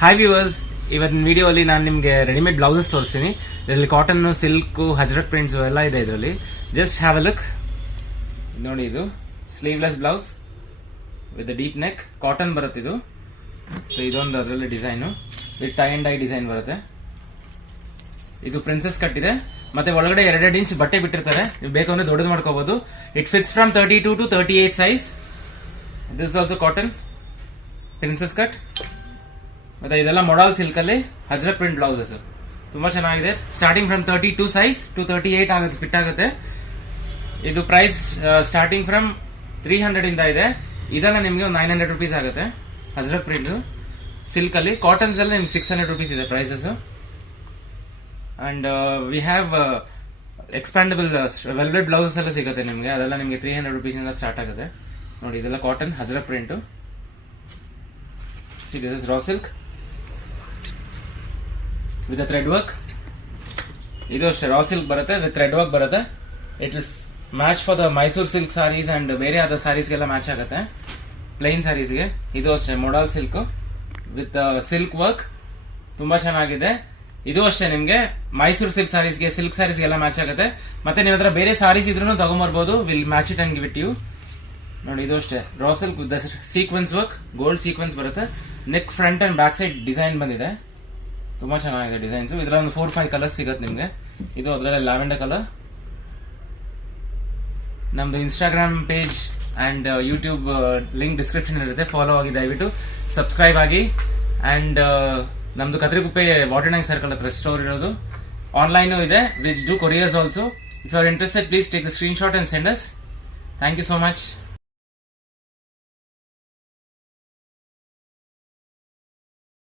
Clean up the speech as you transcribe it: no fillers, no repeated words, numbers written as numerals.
Hi viewers, ಇವತ್ತಿನ ವಿಡಿಯೋಲಿ ನಾನು ನಿಮಗೆ ರೆಡಿಮೇಡ್ ಬ್ಲೌಸಸ್ ತೋರಿಸ್ತೀನಿ. ಇದರಲ್ಲಿ ಕಾಟನ್, ಸಿಲ್ಕ್, ಹಜರತ್ ಪ್ರಿಂಟ್ಸ್ ಎಲ್ಲ ಇದೆ. ಇದರಲ್ಲಿ ಜಸ್ಟ್ ಹ್ಯಾವ್ ಅ ಲುಕ್. ನೋಡಿ, ಇದು sleeveless blouse with deep neck, cotton ಬರುತ್ತೆ ಇದು. ಸೊ ಇದೊಂದು ಅದರಲ್ಲಿ design with tie and dye design ಬರುತ್ತೆ. ಇದು ಪ್ರಿನ್ಸೆಸ್ ಕಟ್ ಇದೆ, ಮತ್ತೆ ಒಳಗಡೆ 2 ಇಂಚ್ ಬಟ್ಟೆ ಬಿಟ್ಟಿರ್ತಾರೆ. ನೀವು ಬೇಕಂದ್ರೆ ದೊಡ್ಡದು ಮಾಡ್ಕೋಬಹುದು. It fits from 32 to 38 size. This also cotton princess cut. ಮತ್ತೆ ಇದೆಲ್ಲ ಮೊಡಲ್ ಸಿಲ್ಕ್ ಅಲ್ಲಿ ಹಜರತ್ ಪ್ರಿಂಟ್ ಬ್ಲೌಸಸ್ ತುಂಬಾ ಚೆನ್ನಾಗಿದೆ. ಸ್ಟಾರ್ಟಿಂಗ್ ಫ್ರಮ್ 32 ಸೈಜ್ ಟು 38 ಆಗುತ್ತೆ, ಫಿಟ್ ಆಗುತ್ತೆ. ಇದು ಪ್ರೈಸ್ ಸ್ಟಾರ್ಟಿಂಗ್ ಫ್ರಮ್ 300 ಇಂದ ಇದೆ. ಇದೆಲ್ಲ ನಿಮಗೆ ಒಂದು 900 ರುಪೀಸ್ ಆಗುತ್ತೆ. ಹಜರತ್ ಪ್ರಿಂಟ್ ಸಿಲ್ಕ್ ಅಲ್ಲಿ. ಕಾಟನ್ಸ್ ಎಲ್ಲ ನಿಮ್ಗೆ 600 ರುಪೀಸ್ ಇದೆ prices. And we have expandable velvet blouses ಎಲ್ಲ ಸಿಗುತ್ತೆ ನಿಮಗೆ. ಅದೆಲ್ಲ ನಿಮಗೆ 300 ರುಪೀಸ್ ಇಂದ ಸ್ಟಾರ್ಟ್ ಆಗುತ್ತೆ. ನೋಡಿ, ಇದೆಲ್ಲ cotton Hazrat print. See, this is raw silk with a thread work. ಇದು ಅಷ್ಟೇ raw silk ಬರುತ್ತೆ with thread work ಬರುತ್ತೆ. It will match for the Mysore silk sarees and ಬೇರೆ ಆದ sarees ಗೆಲ್ಲ ಮ್ಯಾಚ್ ಆಗುತ್ತೆ. ಪ್ಲೈನ್ sarees ಗೆ ಇದು ಅಷ್ಟೇ modal silk with silk work ತುಂಬಾ ಚೆನ್ನಾಗಿದೆ. ಇದು ಅಷ್ಟೇ ನಿಮ್ಗೆ ಮೈಸೂರು ಸಿಲ್ಕ್ ಸಾರೀಸ್ ಗೆ, ಸಿಲ್ಕ್ ಸಾರೀಸ್ ಗೆಲ್ಲ ಮ್ಯಾಚ್ ಆಗುತ್ತೆ. ಮತ್ತೆ ನೀವು ಹತ್ರ ಬೇರೆ ಸಾರೀಸ್ ಇದ್ರೂ ತಗೊಂಬರ್ಬೋದು. Will match it and give it you. ನೋಡಿ, ಇದು ಅಷ್ಟೇ raw silk with sequence work, gold sequence ಬರುತ್ತೆ. Neck front and back side design ಬಂದಿದೆ. ತುಂಬಾ ಚೆನ್ನಾಗಿದೆ ಡಿಸೈನ್ಸ್. ಇದ್ರಲ್ಲಿ ಒಂದು 4-5 ಕಲರ್ಸ್ ಸಿಗುತ್ತೆ ನಿಮ್ಗೆ. ಇದು ಅದರಲ್ಲಿ ಲ್ಯಾವೆಂಡರ್ ಕಲರ್. ನಮ್ದು Instagram page and YouTube link description ಇರುತ್ತೆ. ಫಾಲೋ ಆಗಿ, ದಯವಿಟ್ಟು ಸಬ್ಸ್ಕ್ರೈಬ್ ಆಗಿ. ಅಂಡ್ ನಮ್ದು ಕತ್ರಿಗುಪ್ಪೆ ವಾಟರ್ ಟ್ಯಾಂಕ್ ಸರ್ಕಲ್ ಹತ್ರ ಸ್ಟೋರ್ ಇರೋದು. ಆನ್ಲೈನ್ ಇದೆ. Will do couriers also. If you are interested, please take the screen shot and send us. Thank you so much.